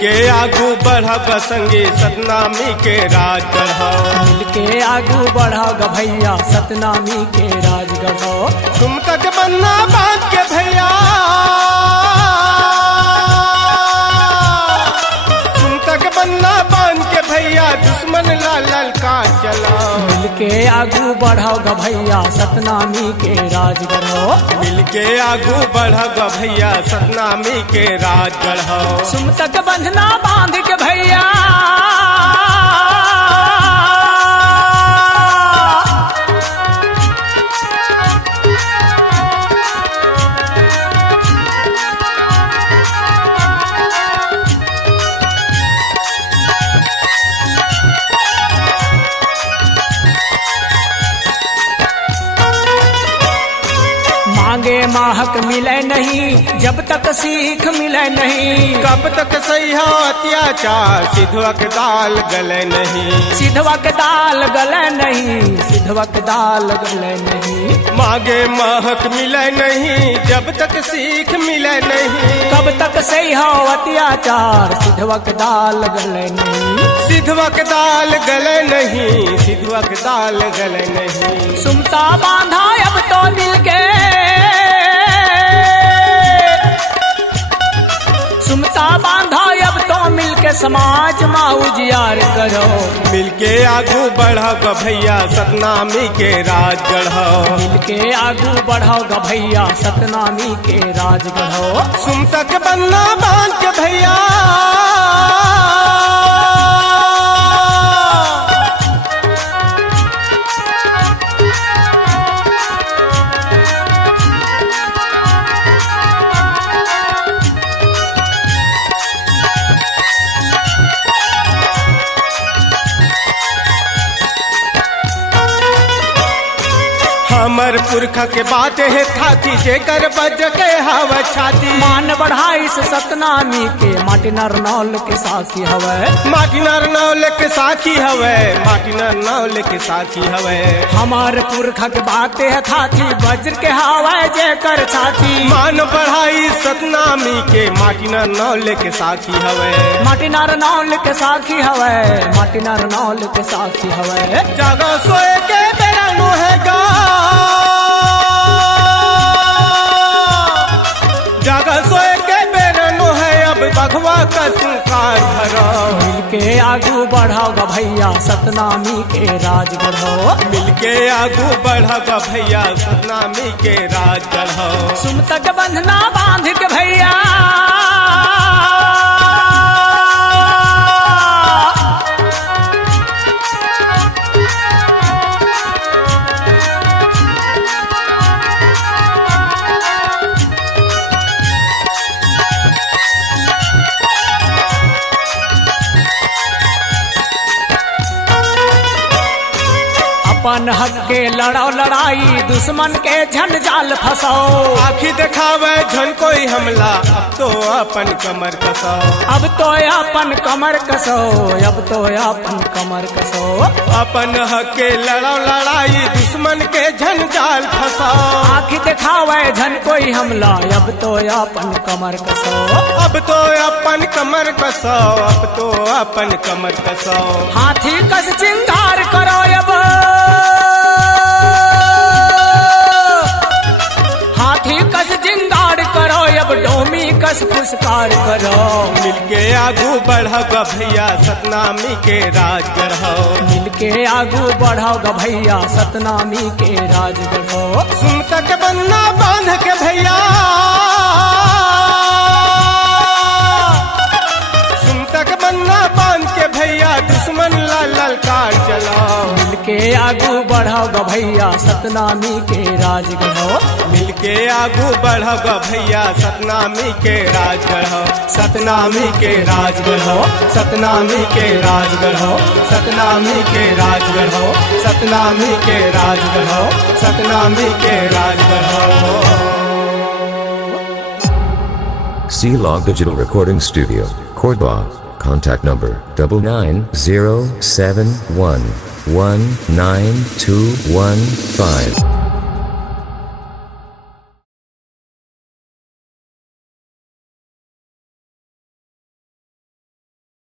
मिलके आगू बढ़ब संगे सतनामी के राज गढ़ो। मिलके आगू बढ़ाओ भैया सतनामी के राज गढ़ो। तुम तक बन्ना बांध के भैया, तुम तक बन्ना बांध के भैया दुश्मन ला ललकार चलाओ। मिलके आगू बढ़ाओ भैया सतनामी के राज गढ़ो। मिलके आगू बढ़ब भैया सतनामी के राज गढ़ो। सुम तक बंधना बांध के भैया, मांगे माहक मिले नहीं जब तक सीख मिले नहीं। कब तक सही हो अत्याचार सिधवा के दाल गले नहीं। सिधवा के दाल गले नहीं, सिधवा के दाल गले नहीं। मांगे महक मिले नहीं जब तक सीख मिले नहीं। कब तक सही हो अत्याचार सिधवा के दाल गले नहीं। सिधवा के दाल गले नहीं, सिधवा के दाल गले नहीं। सुमता बांधा अब तो मिलके, सुमता बांधा अब तो मिलके समाज माँ उजियार करो। मिलके आगू बढ़ब भैया सतनामी के राज गढ़ो। मिलके आगू बढ़ाओ भैया सतनामी के राज गढ़ो। सुम तक बन्ना बांध के भैया, हमर पुरखा के बात है थाती जेकर बज के हवा छाती। मान बढ़ाई से सतनामी के माटी नरनौल के साथी हवे। माटी नरनौल के साथी हवे, माटी नरनौल के साथी हवे। हमार पुरखा के बात है थाती वज्र के हवा जेकर साथी। मान बढ़ाई सतनामी के माटी नरनौल के साथी हवे। माटी नरनौल के साथी हवे, माटी नरनौल के साथी हवे। जागा सोए के बेरा नुहेगा, जागा सोए के बेरनो है अब बघवा का सुकार भरो। मिलके आगू बढ़ाओ भैया सतनामी के राज गढ़ो। मिलके आगू बढ़ब भैया सतनामी के राज गढ़ो। सुम तक बंधना बांध के भैया, अपन हक के लड़ाओ लड़ाई दुश्मन के झंझाल फसाओ। आखी दिखावे झन कोई हमला अब तो अपन कमर कसाओ। अब तो अपन कमर कसो, अब तो अपन कमर कसो। अपन हक के लड़ाओ लड़ाई दुश्मन के झंझाल फसाओ। आखी दिखावे झन कोई हमला अब तो अपन कमर कसो। अब तो अपन कमर कसाओ, अब तो अपन कमर कसाओ। हाथी कस चिंगार करो अब, हाथी कस जिंगार करो अब डोमी कस फुसकार करो। मिलके आगू बढ़ब भैया सतनामी के राज गढ़ो। मिलके आगू बढ़ाओ भैया सतनामी के राज गढ़ो। सुम तक बन्ना बांध के भैया, सुम तक बन्ना बांध के भैया दुश्मन ला ललकार चलाओ। मिलके आगू बढ़ाओ भैया सतनामी के राज गढ़ो। मिलके आगू बढ़ब भैया सतनामी के राज गढ़ो। सतनामी के राज गढ़ो, सतनामी के राज गढ़ो, सतनामी के राज गढ़ो, सतनामी के राज गढ़ो, सतनामी के राज गढ़ो। C-Log Digital Recording Studio, Cordoba. Contact number 99071192115.